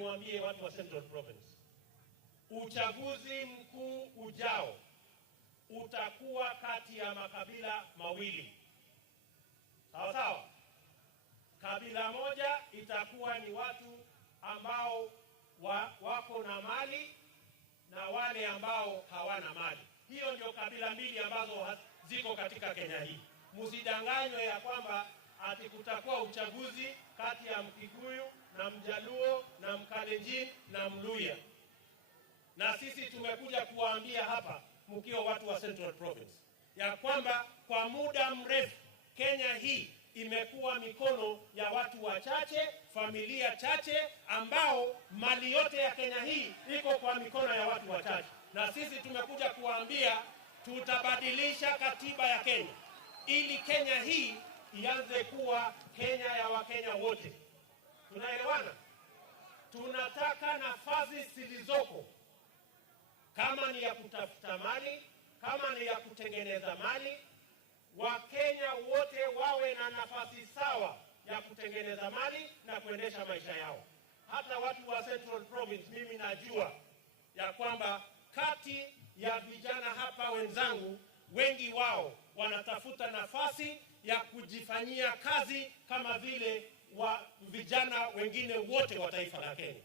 niwaambie watu wa Central Province, uchaguzi mkuu ujao utakuwa kati ya makabila mawili. Sawa sawa? Kabila moja itakuwa ni watu ambao wako na mali na wale ambao hawana mali. Hiyo ndio kabila mbili ambazo ziko katika Kenya hii. Msidanganywe ya kwamba ati kutakuwa uchaguzi kati ya Mkikuyu na Mjaluo na Mkalenjin na Mluya. Na sisi tumekuja kuwaambia hapa mkiwa watu wa Central Province ya kwamba kwa muda mrefu Kenya hii imekuwa mikono ya watu wachache, familia chache, ambao mali yote ya Kenya hii iko kwa mikono ya watu wachache. Na sisi tumekuja kuwaambia tutabadilisha katiba ya Kenya ili Kenya hii ianze kuwa Kenya ya Wakenya wote. Tunaelewana? Tunataka nafasi zilizoko, kama ni ya kutafuta mali, kama ni ya kutengeneza mali, Wakenya wote wawe na nafasi sawa ya kutengeneza mali na kuendesha maisha yao. Hata watu wa Central Province, mimi najua ya kwamba kati ya vijana hapa wenzangu, wengi wao wanatafuta nafasi ya kujifanyia kazi kama vile wa vijana wengine wote wa taifa la Kenya.